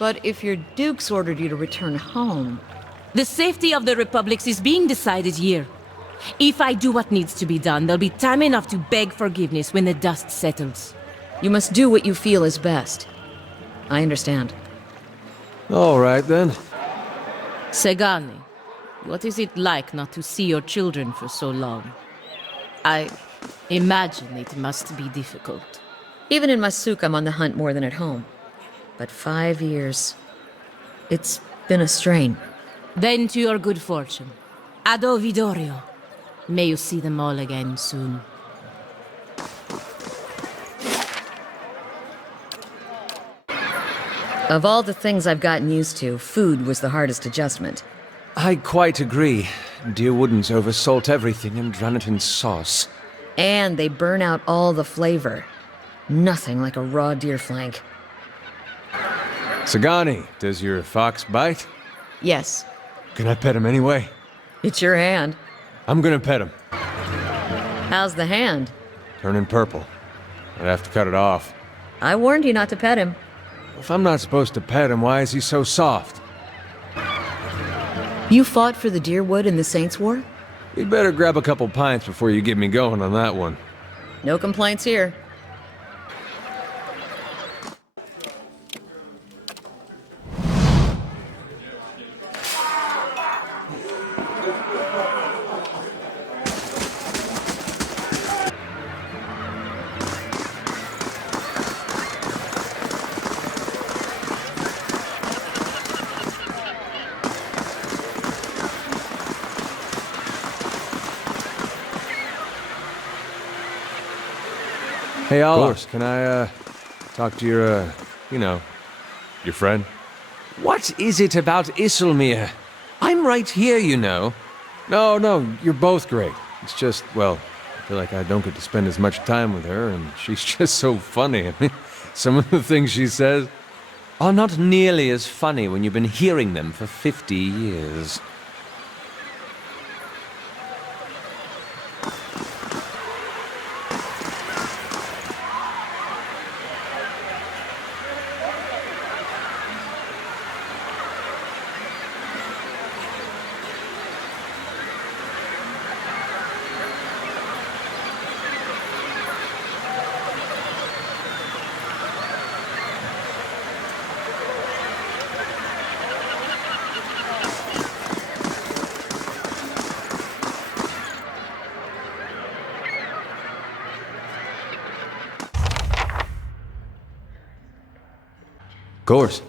But if your dukes ordered you to return home... The safety of the republics is being decided here. If I do what needs to be done, there'll be time enough to beg forgiveness when the dust settles. You must do what you feel is best. I understand. All right, then. Sagani, what is it like not to see your children for so long? I imagine it must be difficult. Even in Masuk, I'm on the hunt more than at home. But 5 years... it's been a strain. Then to your good fortune. Ado Vidorio. May you see them all again soon. Of all the things I've gotten used to, food was the hardest adjustment. I quite agree. Deer Woodens oversalt everything and drown it in sauce. And they burn out all the flavor. Nothing like a raw deer flank. Sagani, does your fox bite? Yes. Can I pet him anyway? It's your hand. I'm gonna pet him. How's the hand? Turning purple. I'd have to cut it off. I warned you not to pet him. If I'm not supposed to pet him, why is he so soft? You fought for the Deerwood in the Saints' War? You'd better grab a couple pints before you get me going on that one. No complaints here. Hey, Aloth, can I, talk to your, your friend? What is it about Ethelmoer? I'm right here, you know. No, you're both great. It's just, well, I feel like I don't get to spend as much time with her, and she's just so funny. I mean, some of the things she says are not nearly as funny when you've been hearing them for 50 years. Of course.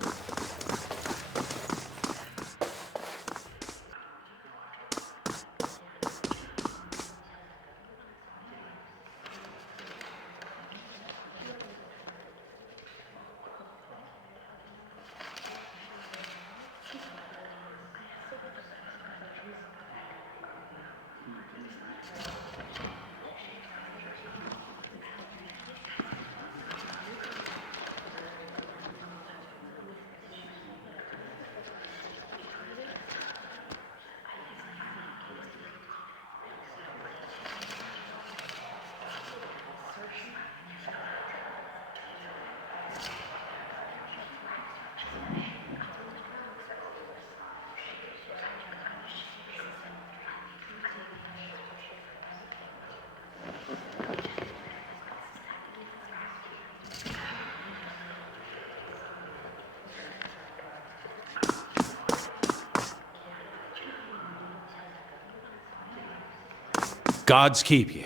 Gods keep you.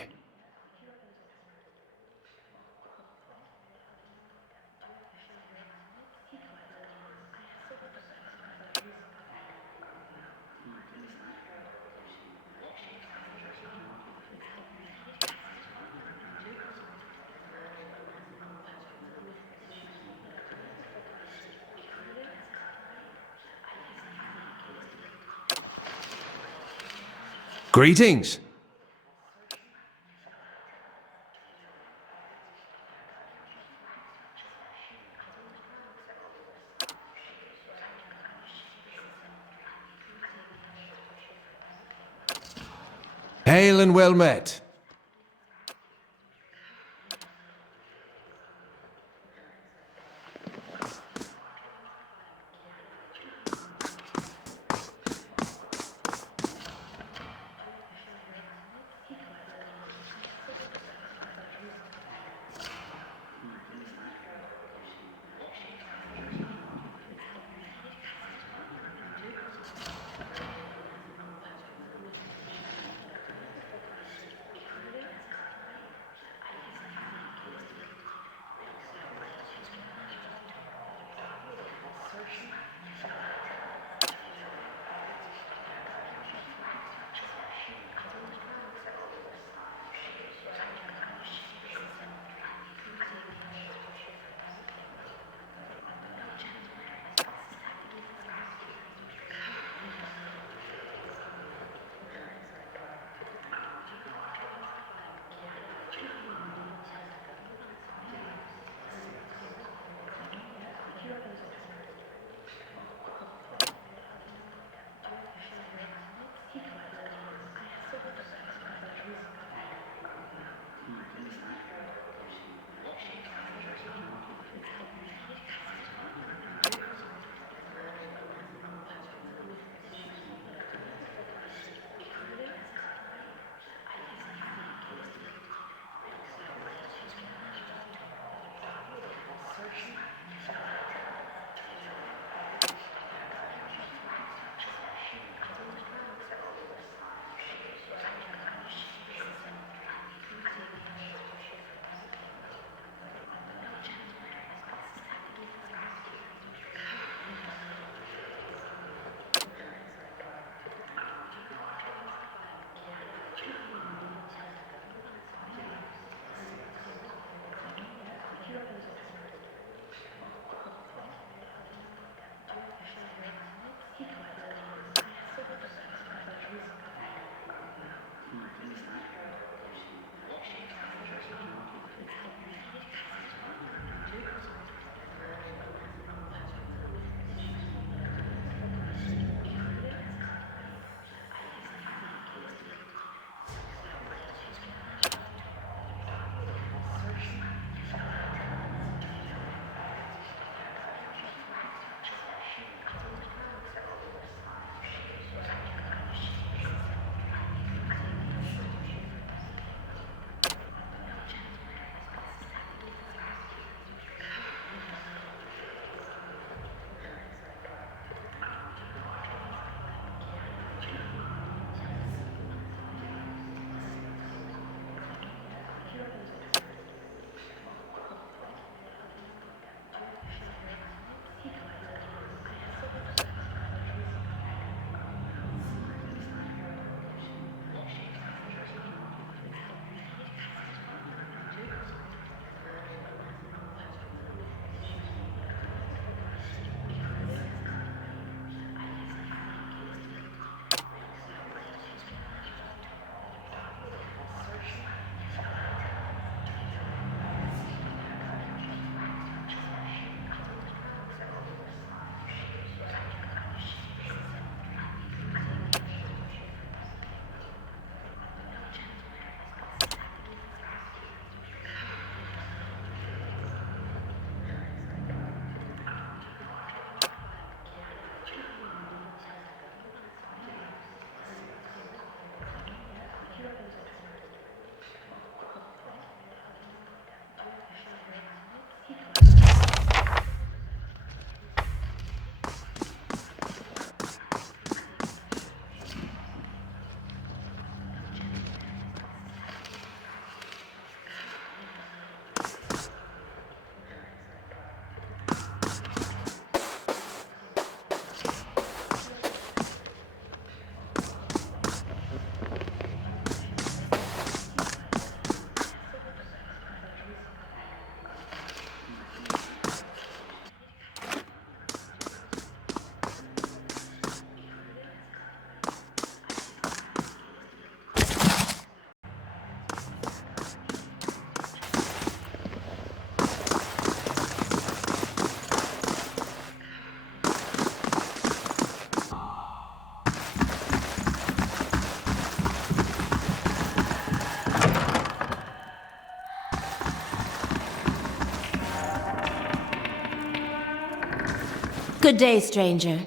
Greetings. Hail and well met. Good day, stranger.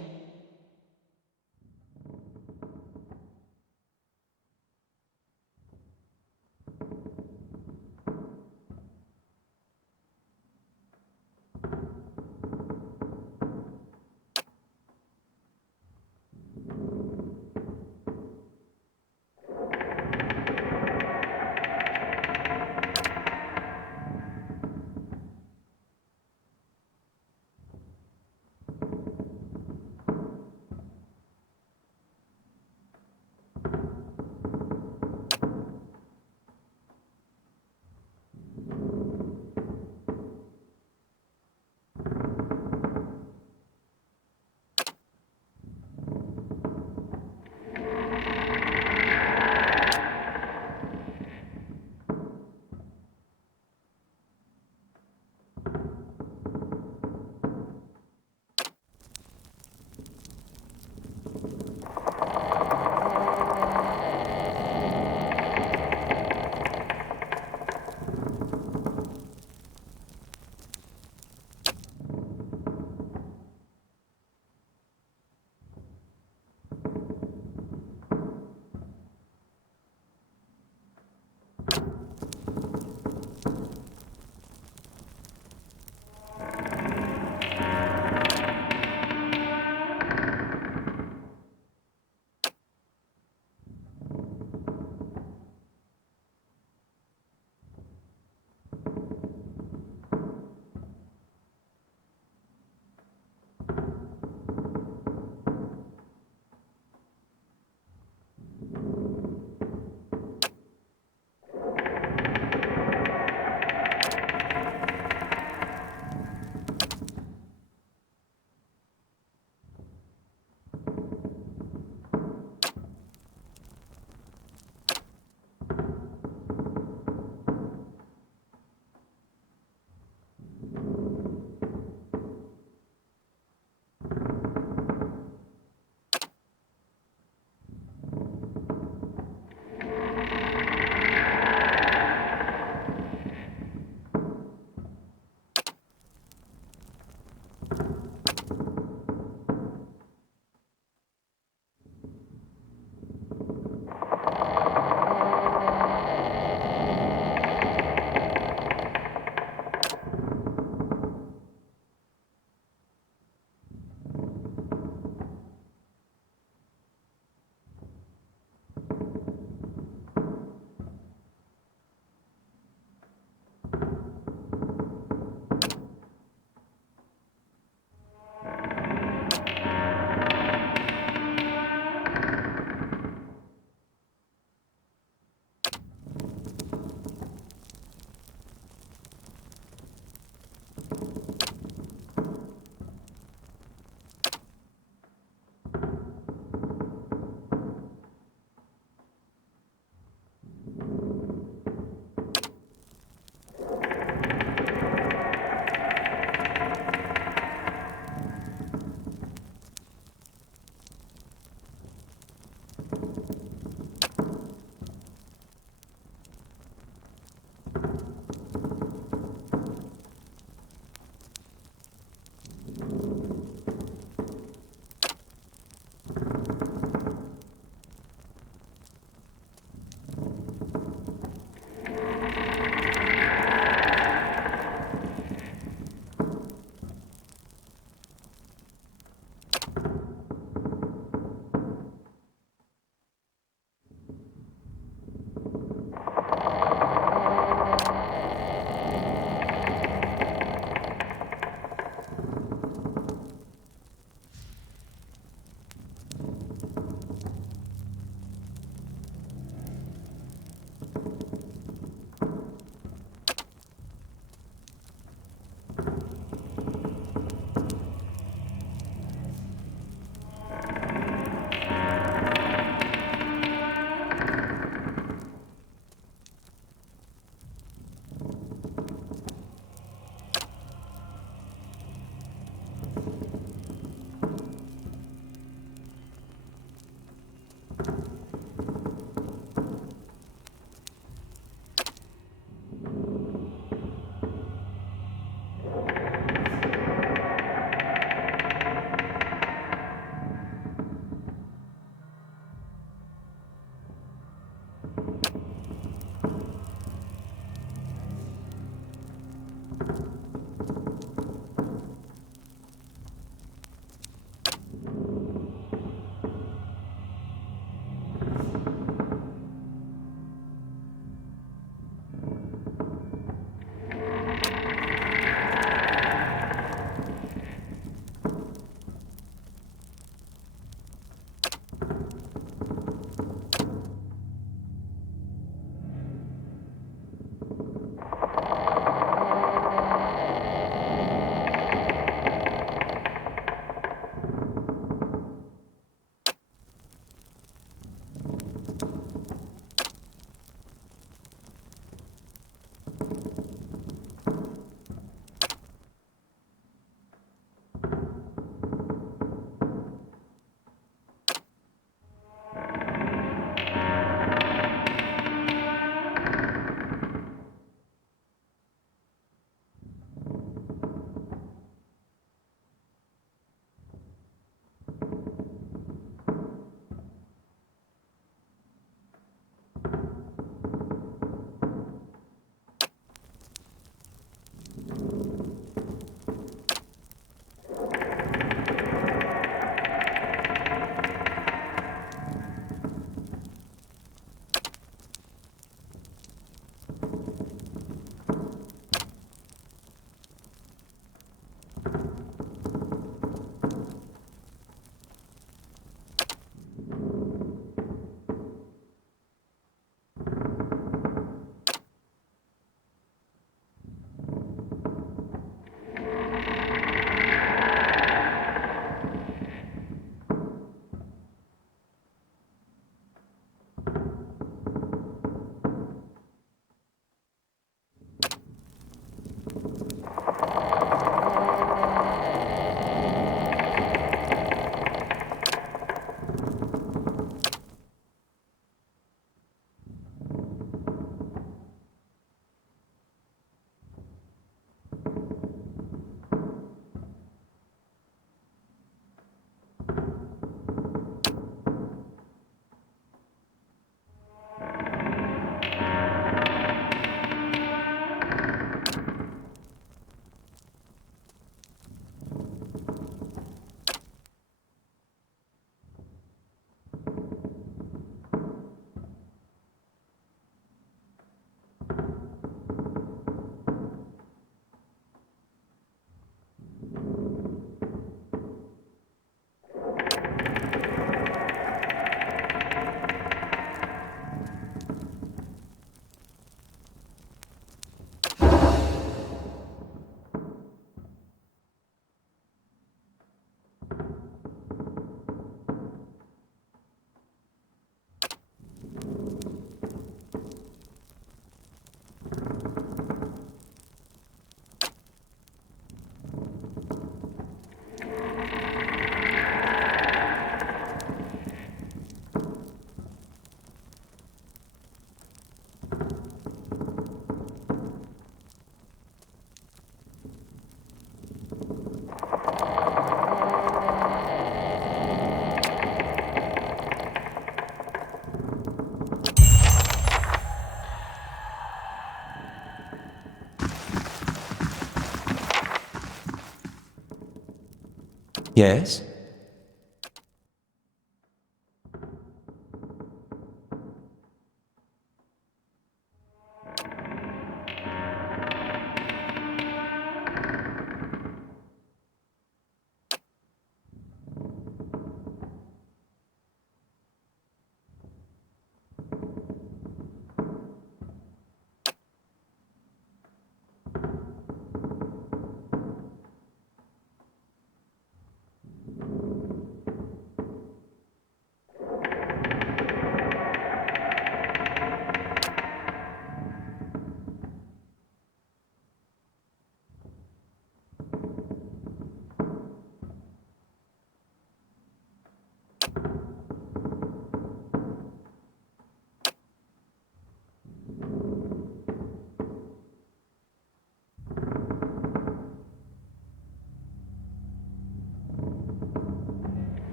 Yes?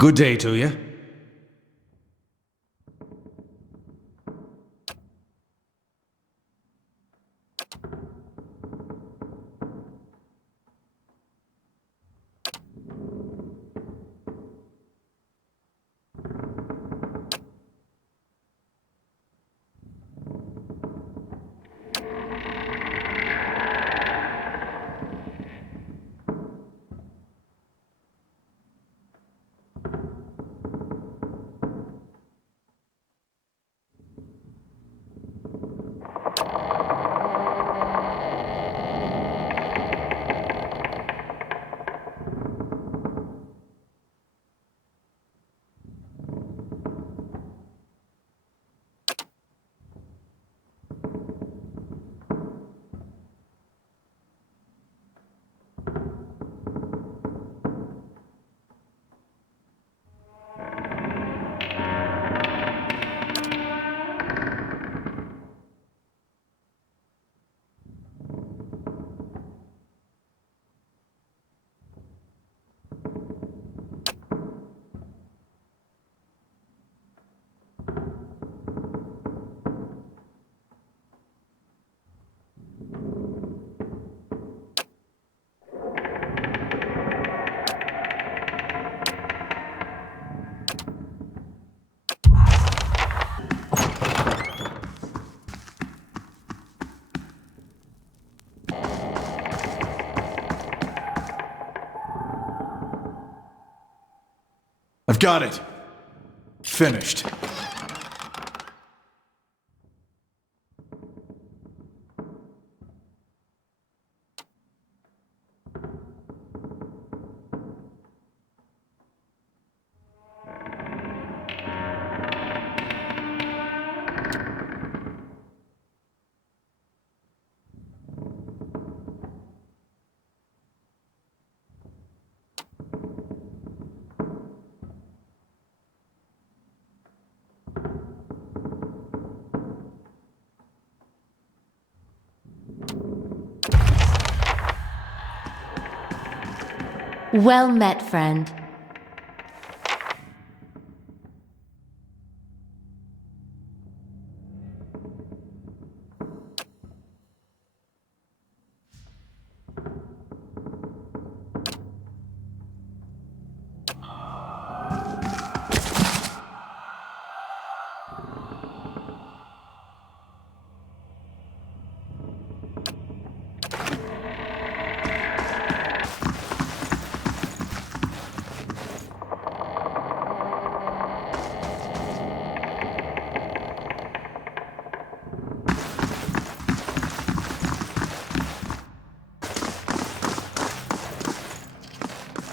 Good day to you. I've got it. Finished. Well met, friend.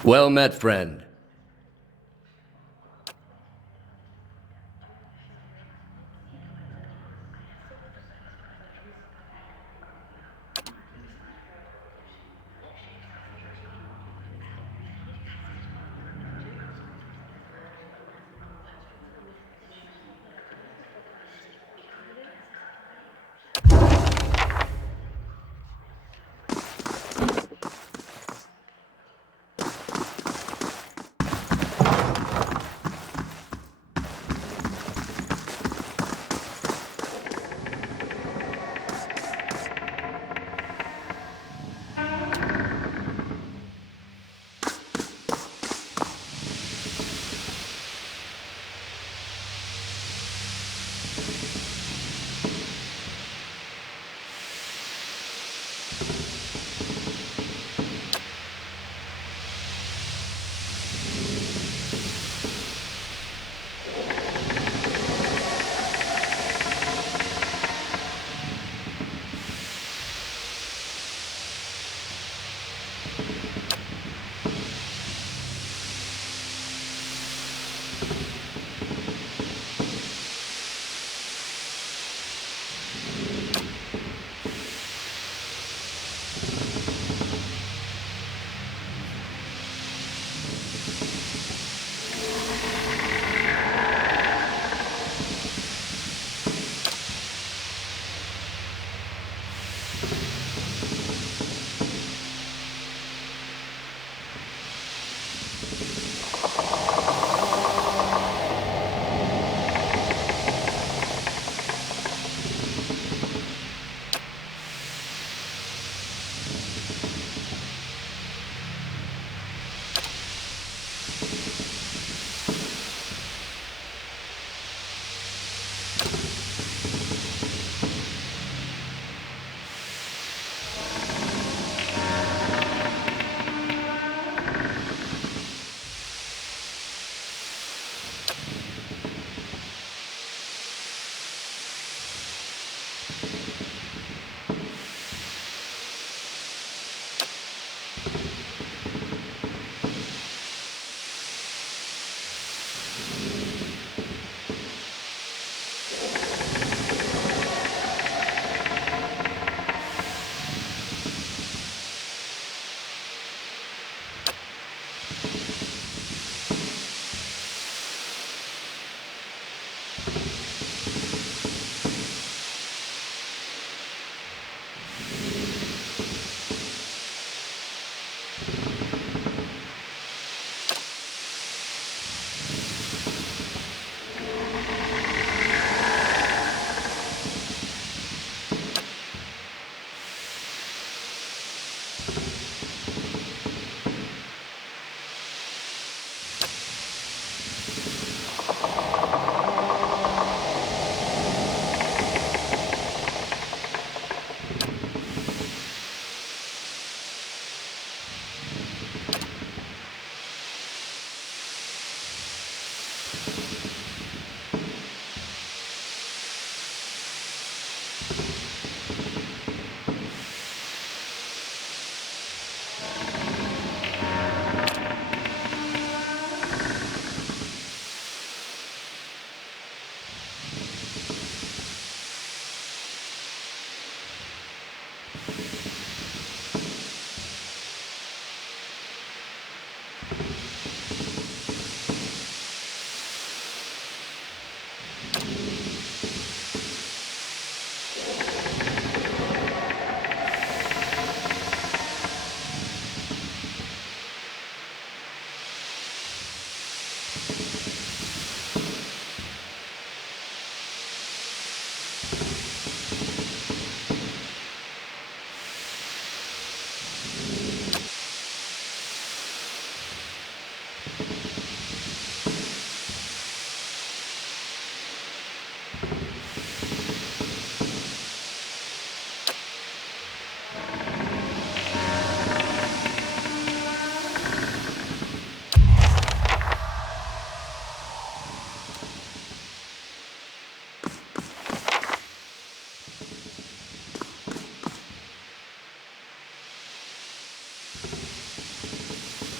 Well met, friend.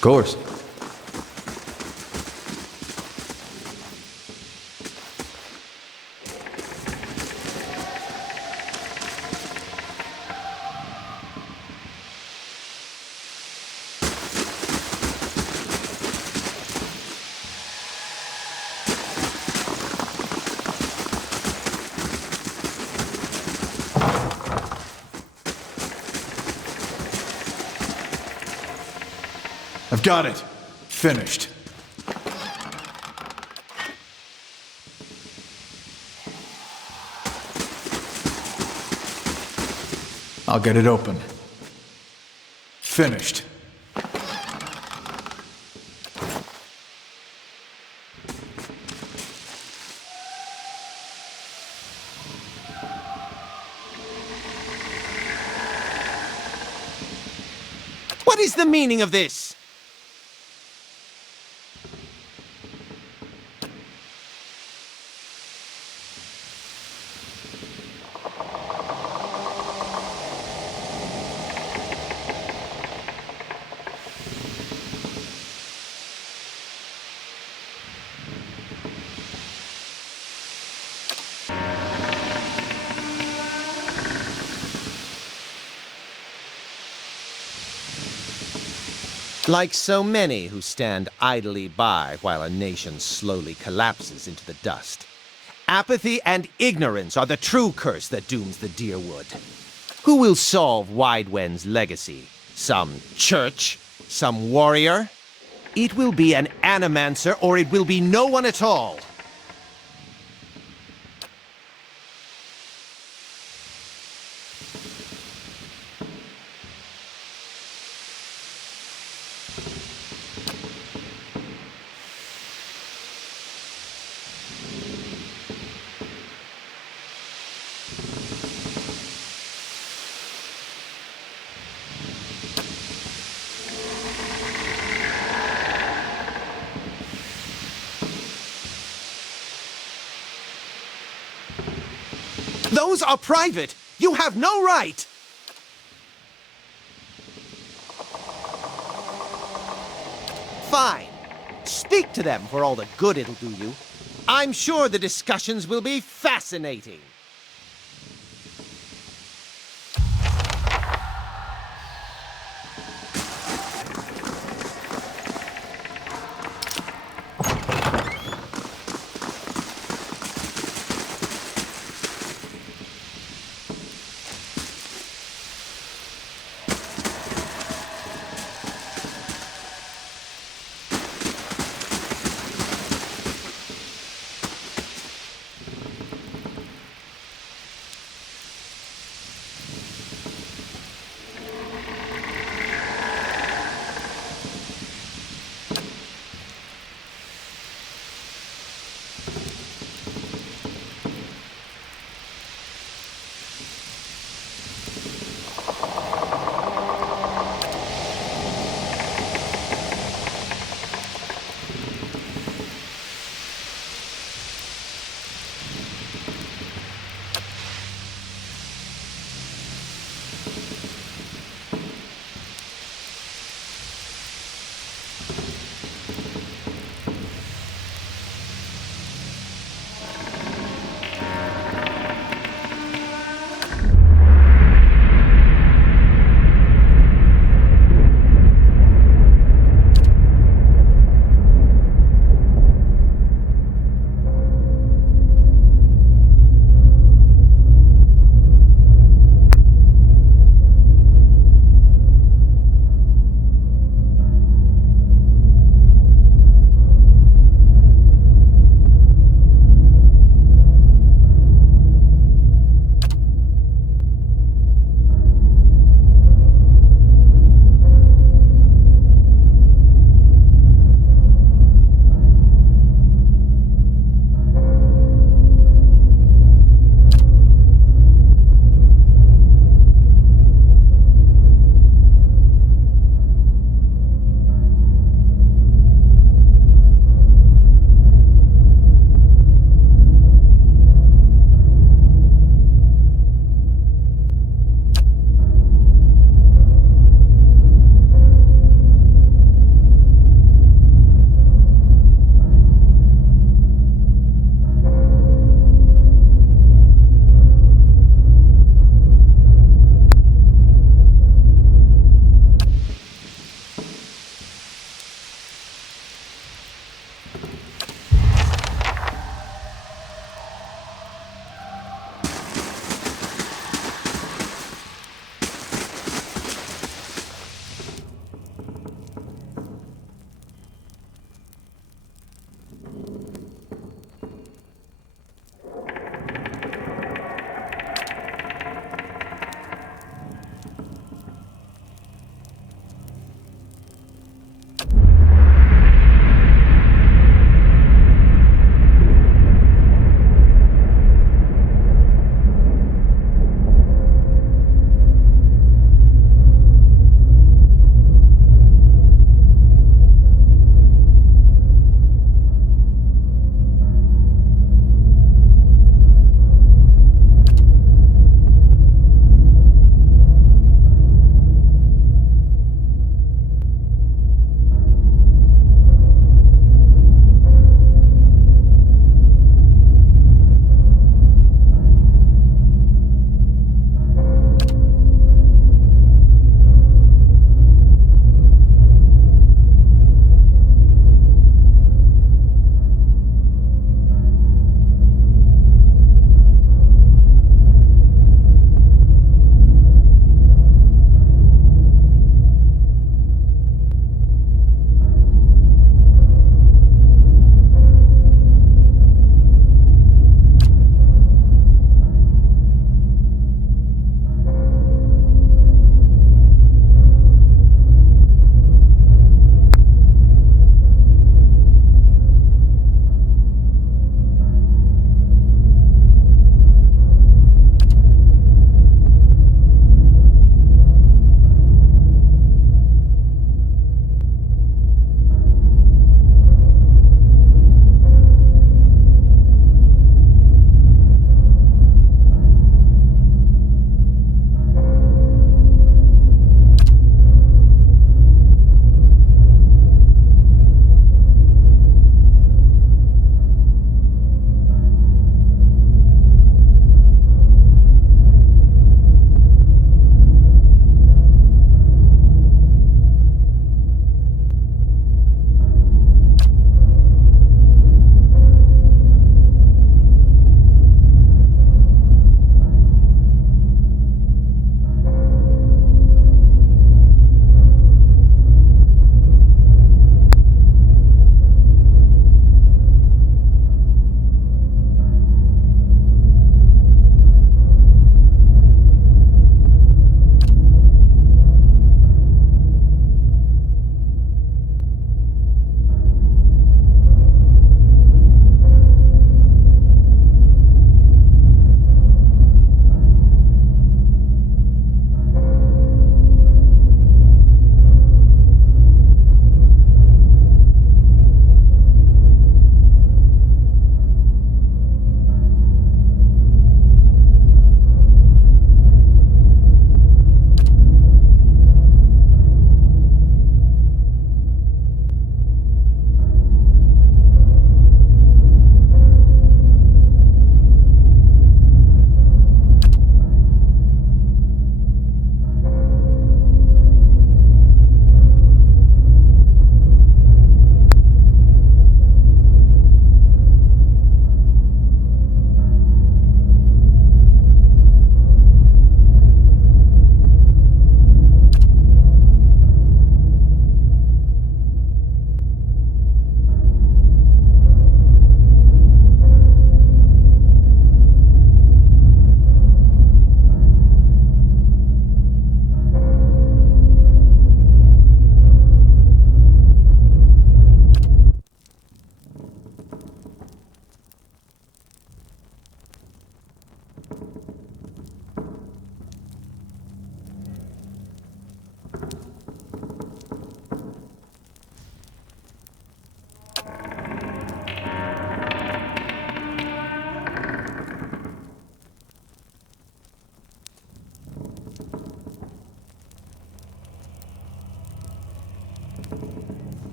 Of course. I've got it. Finished. I'll get it open. Finished. What is the meaning of this? Like so many who stand idly by while a nation slowly collapses into the dust. Apathy and ignorance are the true curse that dooms the dear wood. Who will solve Widewen's legacy? Some church? Some warrior? It will be an animancer, or it will be no one at all. Those are private! You have no right! Fine. Speak to them for all the good it'll do you. I'm sure the discussions will be fascinating.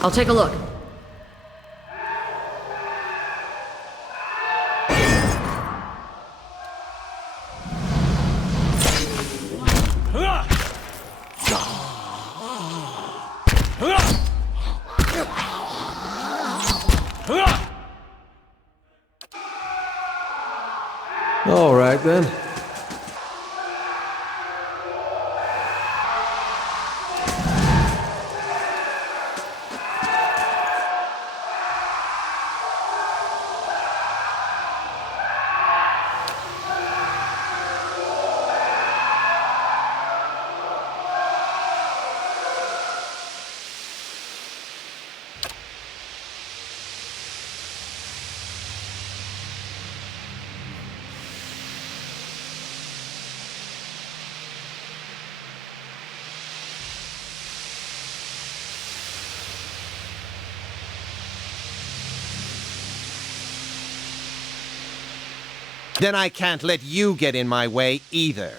I'll take a look. All right, then. Then I can't let you get in my way either.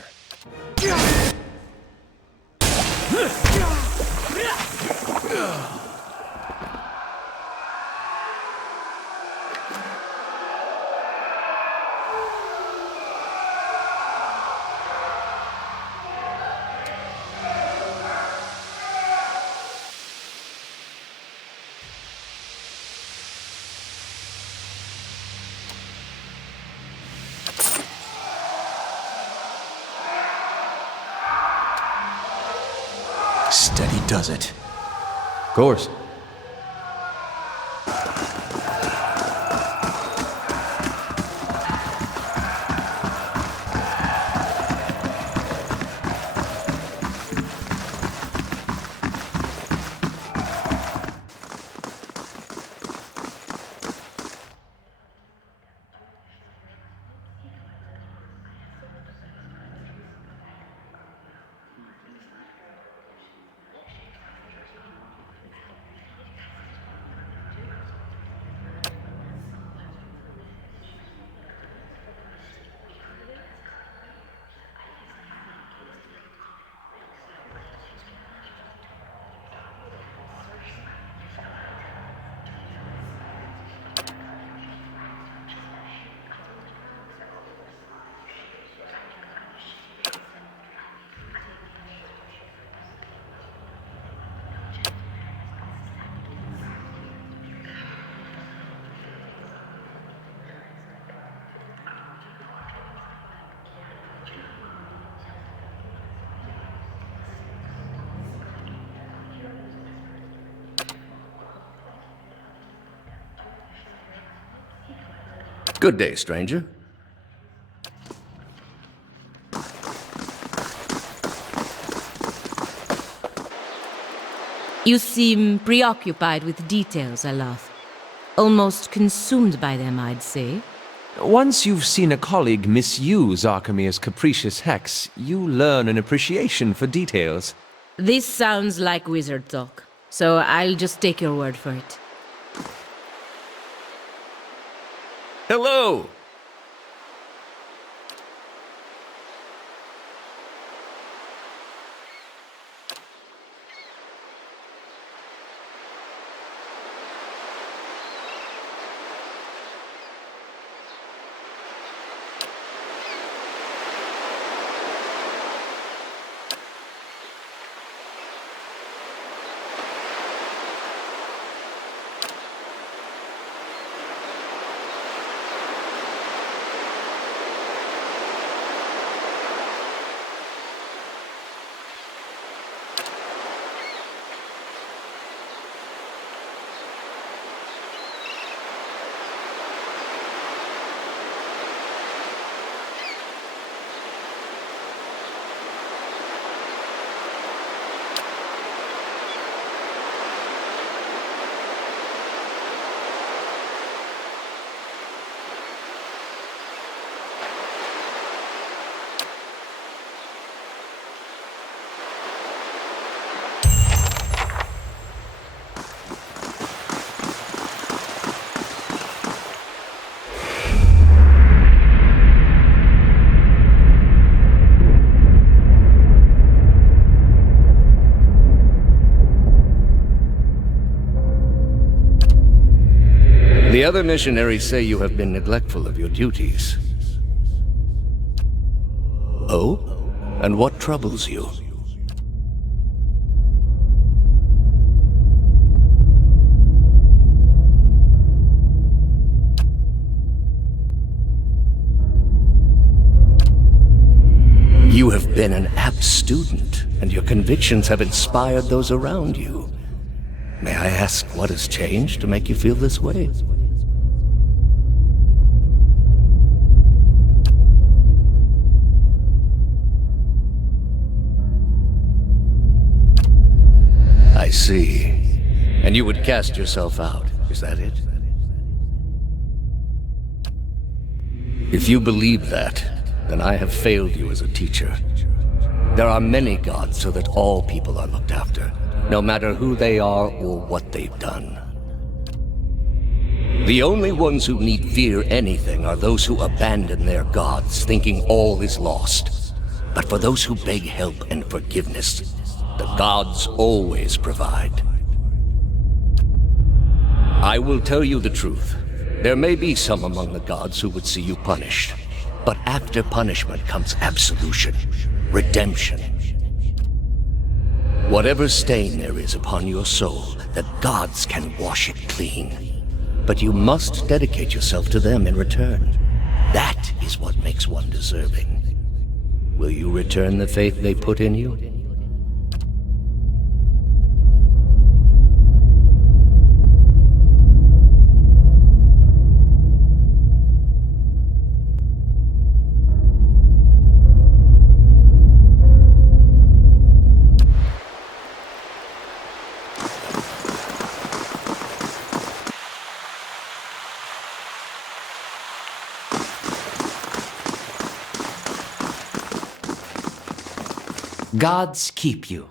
Steady does it. Of course. Good day, stranger. You seem preoccupied with details, Aloth. Almost consumed by them, I'd say. Once you've seen a colleague misuse Archimere's capricious hex, you learn an appreciation for details. This sounds like wizard talk, so I'll just take your word for it. Hello! The other missionaries say you have been neglectful of your duties. Oh? And what troubles you? You have been an apt student, and your convictions have inspired those around you. May I ask what has changed to make you feel this way? I see. And you would cast yourself out, is that it? If you believe that, then I have failed you as a teacher. There are many gods so that all people are looked after, no matter who they are or what they've done. The only ones who need fear anything are those who abandon their gods, thinking all is lost. But for those who beg help and forgiveness, the gods always provide. I will tell you the truth. There may be some among the gods who would see you punished. But after punishment comes absolution, redemption. Whatever stain there is upon your soul, the gods can wash it clean. But you must dedicate yourself to them in return. That is what makes one deserving. Will you return the faith they put in you? Gods keep you.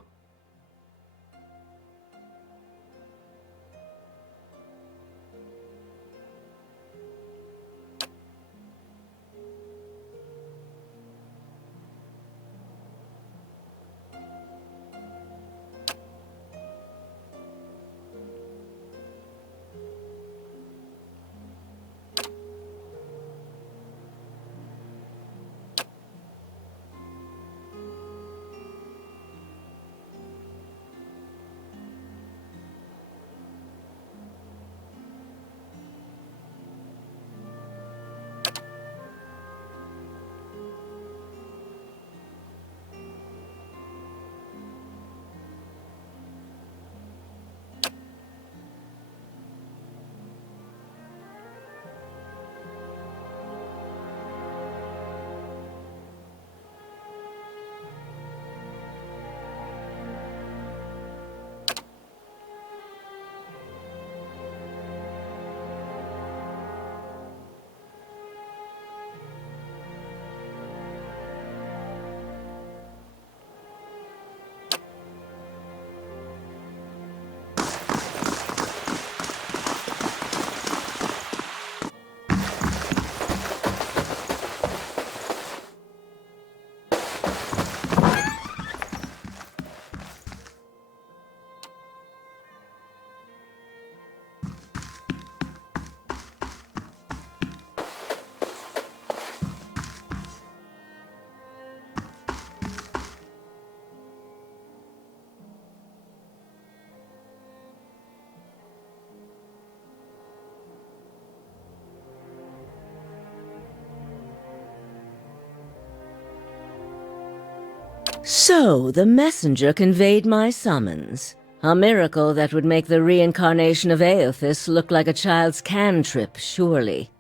So, the messenger conveyed my summons. A miracle that would make the reincarnation of Eothas look like a child's cantrip, surely.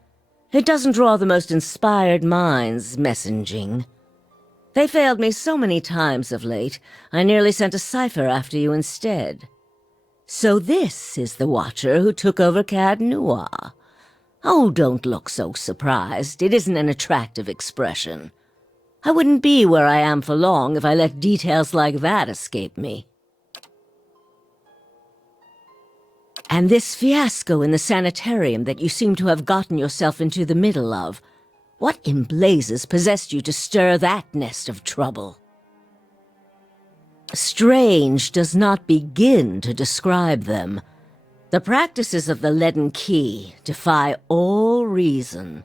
It doesn't draw the most inspired minds, messaging. They failed me so many times of late, I nearly sent a cipher after you instead. So this is the Watcher who took over Cad Noir. Oh, don't look so surprised. It isn't an attractive expression. I wouldn't be where I am for long if I let details like that escape me. And this fiasco in the sanitarium that you seem to have gotten yourself into the middle of, what in blazes possessed you to stir that nest of trouble? Strange does not begin to describe them. The practices of the Leaden Key defy all reason.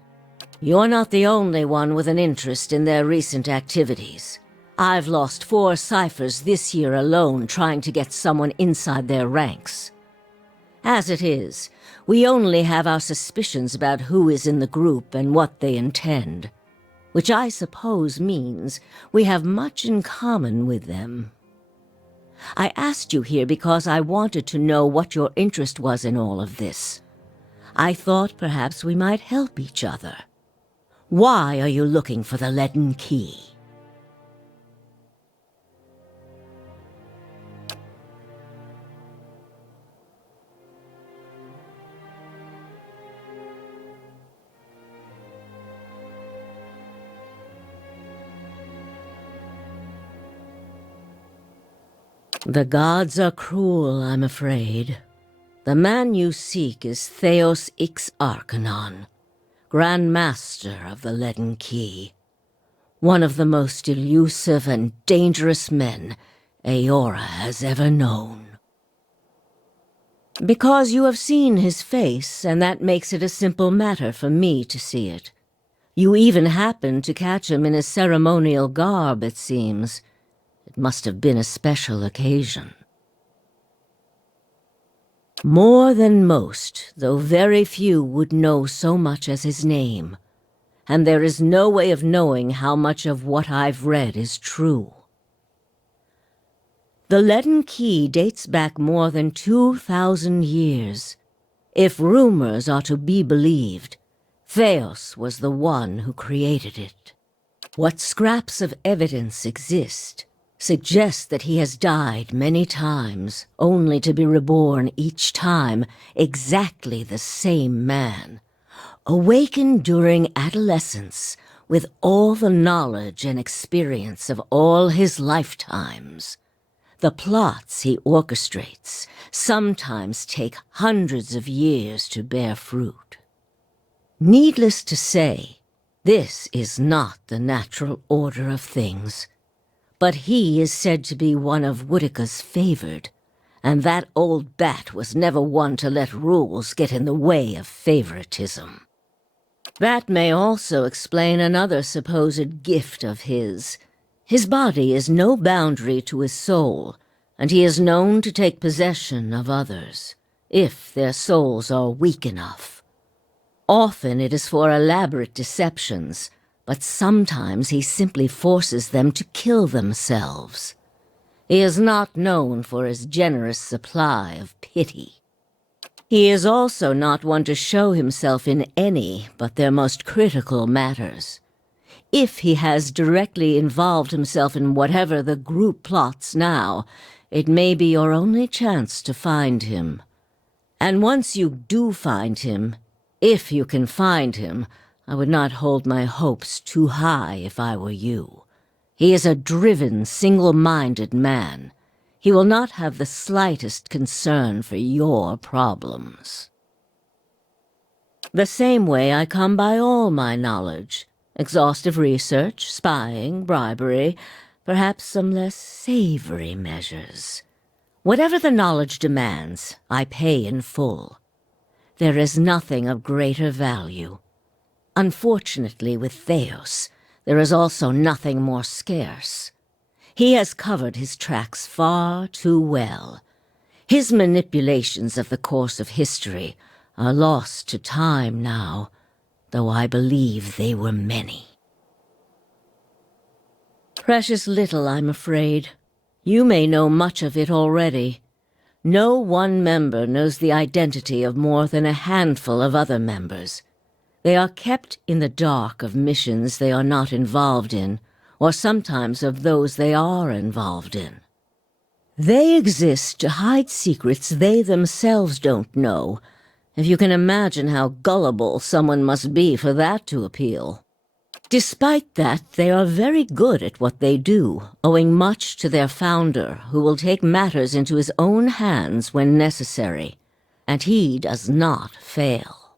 You're not the only one with an interest in their recent activities. I've lost 4 ciphers this year alone trying to get someone inside their ranks. As it is, we only have our suspicions about who is in the group and what they intend, which I suppose means we have much in common with them. I asked you here because I wanted to know what your interest was in all of this. I thought perhaps we might help each other. Why are you looking for the Leaden Key? The gods are cruel, I'm afraid. The man you seek is Theos Ix Arcanon, Grand Master of the Leaden Key. One of the most elusive and dangerous men Eora has ever known. Because you have seen his face, and that makes it a simple matter for me to see it. You even happened to catch him in his ceremonial garb, it seems. It must have been a special occasion. More than most, though very few would know so much as his name, and there is no way of knowing how much of what I've read is true. The Leaden Key dates back more than 2,000 years. If rumors are to be believed, Theos was the one who created it. What scraps of evidence exist suggests that he has died many times, only to be reborn each time exactly the same man, awakened during adolescence with all the knowledge and experience of all his lifetimes. The plots he orchestrates sometimes take hundreds of years to bear fruit. Needless to say, this is not the natural order of things. But he is said to be one of Woodica's favored, and that old bat was never one to let rules get in the way of favoritism. That may also explain another supposed gift of his. His body is no boundary to his soul, and he is known to take possession of others, if their souls are weak enough. Often it is for elaborate deceptions, but sometimes he simply forces them to kill themselves. He is not known for his generous supply of pity. He is also not one to show himself in any but their most critical matters. If he has directly involved himself in whatever the group plots now, it may be your only chance to find him. And once you do find him, if you can find him, I would not hold my hopes too high if I were you. He is a driven, single-minded man. He will not have the slightest concern for your problems. The same way I come by all my knowledge. Exhaustive research, spying, bribery, perhaps some less savory measures. Whatever the knowledge demands, I pay in full. There is nothing of greater value. Unfortunately, with Theos, there is also nothing more scarce. He has covered his tracks far too well. His manipulations of the course of history are lost to time now, though I believe they were many. Precious little, I'm afraid. You may know much of it already. No one member knows the identity of more than a handful of other members. They are kept in the dark of missions they are not involved in, or sometimes of those they are involved in. They exist to hide secrets they themselves don't know, if you can imagine how gullible someone must be for that to appeal. Despite that, they are very good at what they do, owing much to their founder, who will take matters into his own hands when necessary, and he does not fail.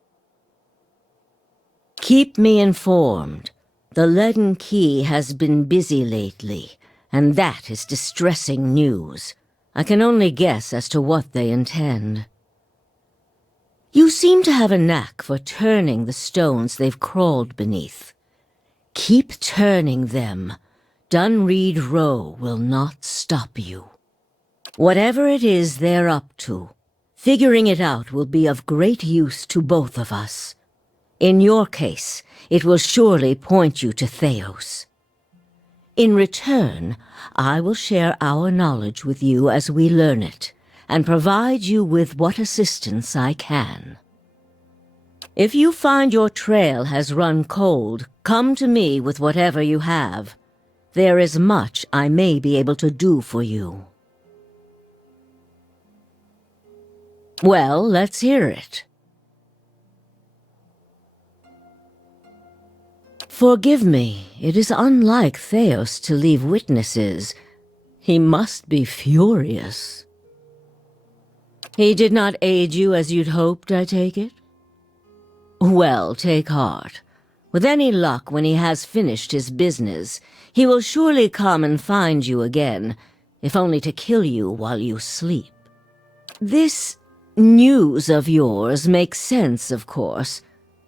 Keep me informed. The Leaden Key has been busy lately, and that is distressing news. I can only guess as to what they intend. You seem to have a knack for turning the stones they've crawled beneath. Keep turning them. Dunryd Row will not stop you. Whatever it is they're up to, figuring it out will be of great use to both of us. In your case, it will surely point you to Theos. In return, I will share our knowledge with you as we learn it, and provide you with what assistance I can. If you find your trail has run cold, come to me with whatever you have. There is much I may be able to do for you. Well, let's hear it. Forgive me, it is unlike Theos to leave witnesses. He must be furious. He did not aid you as you'd hoped, I take it? Well, take heart. With any luck, when he has finished his business, he will surely come and find you again, if only to kill you while you sleep. This news of yours makes sense, of course.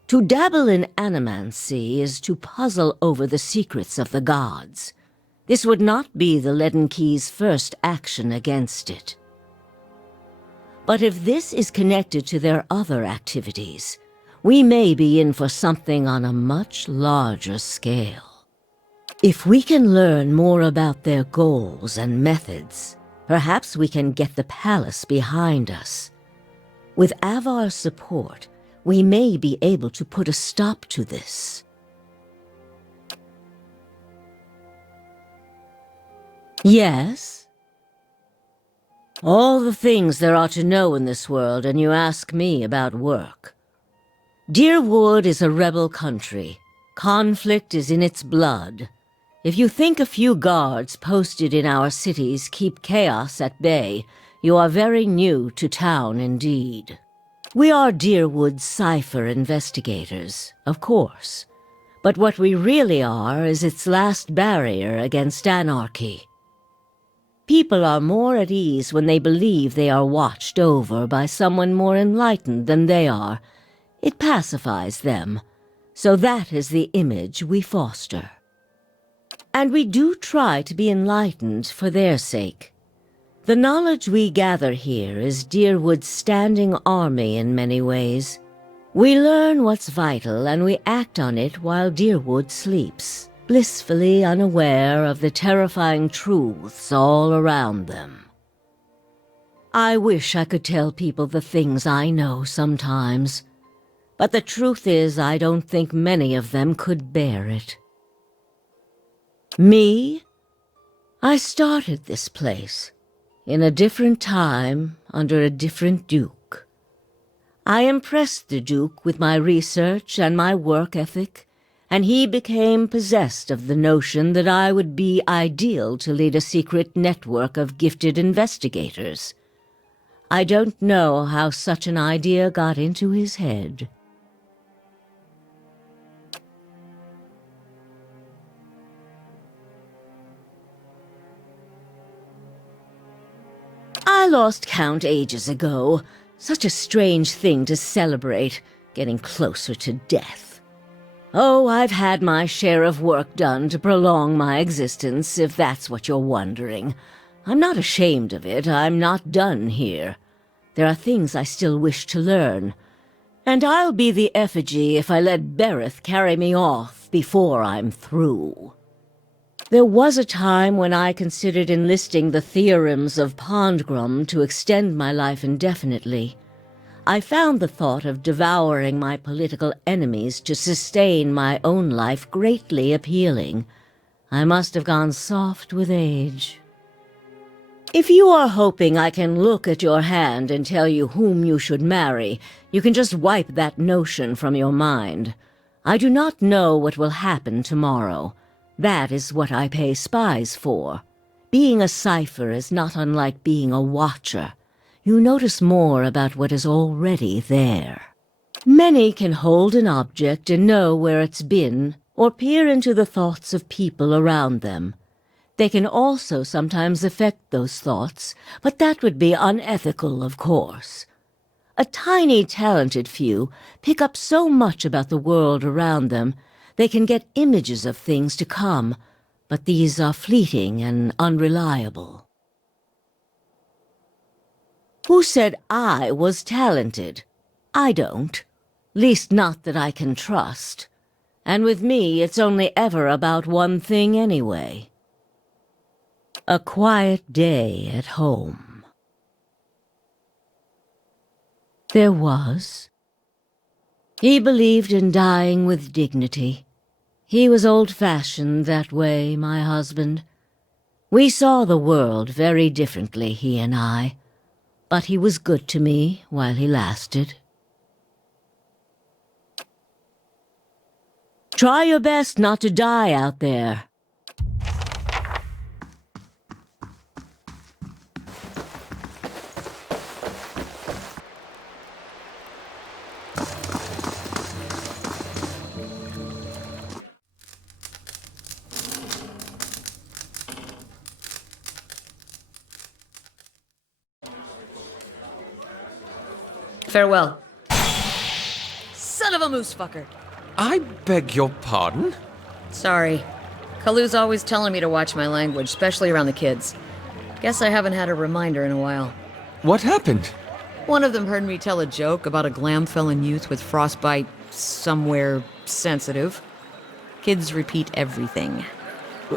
To dabble in animancy is to puzzle over the secrets of the gods. This would not be the Leaden Key's first action against it. But if this is connected to their other activities, we may be in for something on a much larger scale. If we can learn more about their goals and methods, perhaps we can get the palace behind us. With Avar's support, we may be able to put a stop to this. Yes? All the things there are to know in this world, and you ask me about work. Deerwood is a rebel country. Conflict is in its blood. If you think a few guards posted in our cities keep chaos at bay, you are very new to town indeed. We are Deerwood's cipher investigators, of course. But what we really are is its last barrier against anarchy. People are more at ease when they believe they are watched over by someone more enlightened than they are. It pacifies them, so that is the image we foster. And we do try to be enlightened for their sake. The knowledge we gather here is Deerwood's standing army in many ways. We learn what's vital and we act on it while Deerwood sleeps, blissfully unaware of the terrifying truths all around them. I wish I could tell people the things I know sometimes. But the truth is, I don't think many of them could bear it. Me? I started this place, in a different time, under a different duke. I impressed the duke with my research and my work ethic, and he became possessed of the notion that I would be ideal to lead a secret network of gifted investigators. I don't know how such an idea got into his head. I lost count ages ago. Such a strange thing to celebrate, getting closer to death. Oh, I've had my share of work done to prolong my existence, if that's what you're wondering. I'm not ashamed of it. I'm not done here. There are things I still wish to learn. And I'll be the effigy if I let Berith carry me off before I'm through. There was a time when I considered enlisting the theorems of Pondgrum to extend my life indefinitely. I found the thought of devouring my political enemies to sustain my own life greatly appealing. I must have gone soft with age. If you are hoping I can look at your hand and tell you whom you should marry, you can just wipe that notion from your mind. I do not know what will happen tomorrow. That is what I pay spies for. Being a cipher is not unlike being a watcher. You notice more about what is already there. Many can hold an object and know where it's been, or peer into the thoughts of people around them. They can also sometimes affect those thoughts, but that would be unethical, of course. A tiny, talented few pick up so much about the world around them, they can get images of things to come, but these are fleeting and unreliable. Who said I was talented? I don't. Least not that I can trust. And with me, it's only ever about one thing anyway. A quiet day at home. There was. He believed in dying with dignity. He was old-fashioned that way, my husband. We saw the world very differently, he and I. But he was good to me while he lasted. Try your best not to die out there. Farewell. Son of a moose fucker. I beg your pardon? Sorry. Kalu's always telling me to watch my language, especially around the kids. Guess I haven't had a reminder in a while. What happened? One of them heard me tell a joke about a Glamfellan youth with frostbite somewhere sensitive. Kids repeat everything.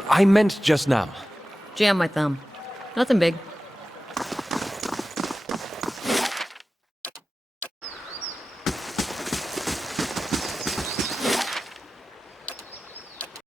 I meant just now. Jam my thumb. Nothing big.